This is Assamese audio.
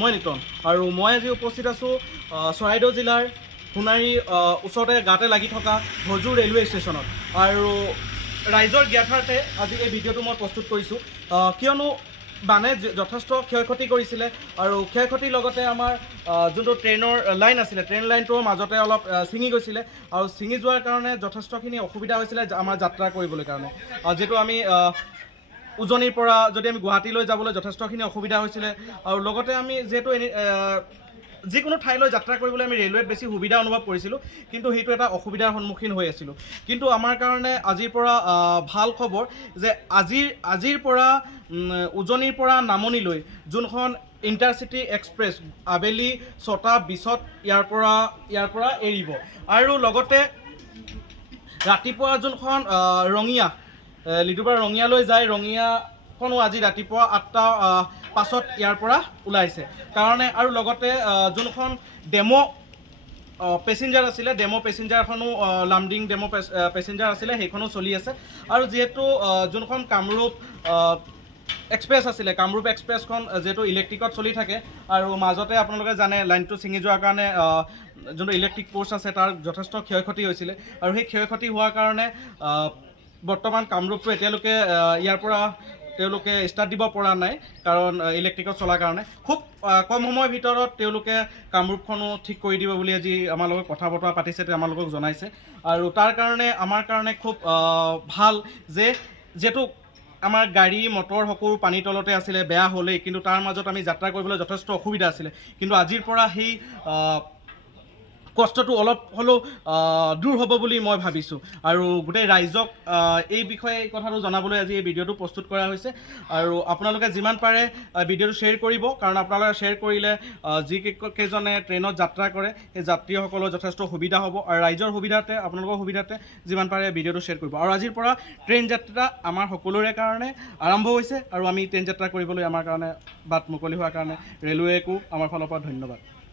মই নিতন আৰু মই আজি উপস্থিত আছোঁ চৰাইদেউ জিলাৰ সোণাৰী ওচৰতে গাতে লাগি থকা ভজু ৰেলৱে ষ্টেচনত আৰু ৰাইজৰ জ্ঞাতাৰ্থে আজি এই ভিডিঅ'টো মই প্ৰস্তুত কৰিছোঁ কিয়নো বানে যথেষ্ট ক্ষয় ক্ষতি কৰিছিলে আৰু ক্ষয় ক্ষতিৰ লগতে আমাৰ যোনটো ট্ৰেইনৰ লাইন আছিলে ট্ৰেইন লাইনটোৰ মাজতে অলপ ছিঙি গৈছিলে আৰু ছিঙি যোৱাৰ কাৰণে যথেষ্টখিনি অসুবিধা হৈছিলে আমাৰ যাত্ৰা কৰিবলৈ কাৰণে যিহেতু আমি উজনিৰ পৰা যদি আমি গুৱাহাটীলৈ যাবলৈ যথেষ্টখিনি অসুবিধা হৈছিলে আৰু লগতে আমি যিহেতু যিকোনো ঠাইলৈ যাত্ৰা কৰিবলৈ আমি ৰেলৱেত বেছি সুবিধা অনুভৱ কৰিছিলোঁ কিন্তু সেইটো এটা অসুবিধাৰ সন্মুখীন হৈ আছিলোঁ কিন্তু আমাৰ কাৰণে আজিৰ পৰা ভাল খবৰ যে আজিৰ পৰা উজনিৰ পৰা নামনিলৈ যোনখন ইণ্টাৰচিটি এক্সপ্ৰেছ আবেলি 6:20 ইয়াৰ পৰা এৰিব আৰু লগতে ৰাতিপুৱা যোনখন ৰঙিয়া লিডুবাৰ ৰঙিয়ালৈ যায় ৰঙিয়াখনো আজি ৰাতিপুৱা 8:05 ইয়াৰ পৰা ওলাইছে কাৰণে আৰু লগতে যোনখন ডেমো পেছেঞ্জাৰ আছিলে ডেমো পেছেঞ্জাৰখনো লামডিং ডেমো পেছেঞ্জাৰ আছিলে সেইখনো চলি আছে আৰু যিহেতু যোনখন কামৰূপ এক্সপ্ৰেছ আছিলে কামৰূপ এক্সপ্ৰেছখন যিহেতু ইলেক্ট্ৰিকত চলি থাকে আৰু মাজতে আপোনালোকে জানে লাইনটো ছিঙি যোৱাৰ কাৰণে যোনটো ইলেক্ট্ৰিক প'ষ্ট আছে তাৰ যথেষ্ট ক্ষয় ক্ষতি হৈছিলে আৰু সেই ক্ষয় ক্ষতি হোৱাৰ কাৰণে বৰ্তমান কামৰূপটো এতিয়ালৈকে ইয়াৰ পৰা তেওঁলোকে ষ্টাৰ্ট দিব পৰা নাই কাৰণ ইলেক্ট্ৰিকত চলাৰ কাৰণে খুব কম সময়ৰ ভিতৰত তেওঁলোকে কামৰূপখনো ঠিক কৰি দিব বুলি আজি আমাৰ লগত কথা বতৰা পাতিছে আমালোকক জনাইছে আৰু তাৰ কাৰণে আমাৰ কাৰণে খুব ভাল যে যিহেতু আমাৰ গাড়ী মটৰ সকলো পানীৰ তলতে আছিলে বেয়া হ'লেই কিন্তু তাৰ মাজত আমি যাত্ৰা কৰিবলৈ যথেষ্ট অসুবিধা আছিলে কিন্তু আজিৰ পৰা সেই কষ্টটো অলপ হ'লেও দূৰ হ'ব বুলি মই ভাবিছোঁ আৰু গোটেই ৰাইজক এই বিষয়ে কথাটো জনাবলৈ আজি এই ভিডিঅ'টো প্ৰস্তুত কৰা হৈছে আৰু আপোনালোকে যিমান পাৰে ভিডিঅ'টো শ্বেয়াৰ কৰিব কাৰণ আপোনালোকে শ্বেয়াৰ কৰিলে যিকেইজনে ট্ৰেইনত যাত্ৰা কৰে সেই যাত্ৰীসকলৰ যথেষ্ট সুবিধা হ'ব আৰু ৰাইজৰ সুবিধাতে আপোনালোকৰ সুবিধাতে যিমান পাৰে ভিডিঅ'টো শ্বেয়াৰ কৰিব আৰু আজিৰ পৰা ট্ৰেইন যাত্ৰা আমাৰ সকলোৰে কাৰণে আৰম্ভ হৈছে আৰু আমি ট্ৰেইন যাত্ৰা কৰিবলৈ আমাৰ কাৰণে বাট মুকলি হোৱাৰ কাৰণে ৰেলৱেকো আমাৰ ফালৰ পৰা ধন্যবাদ।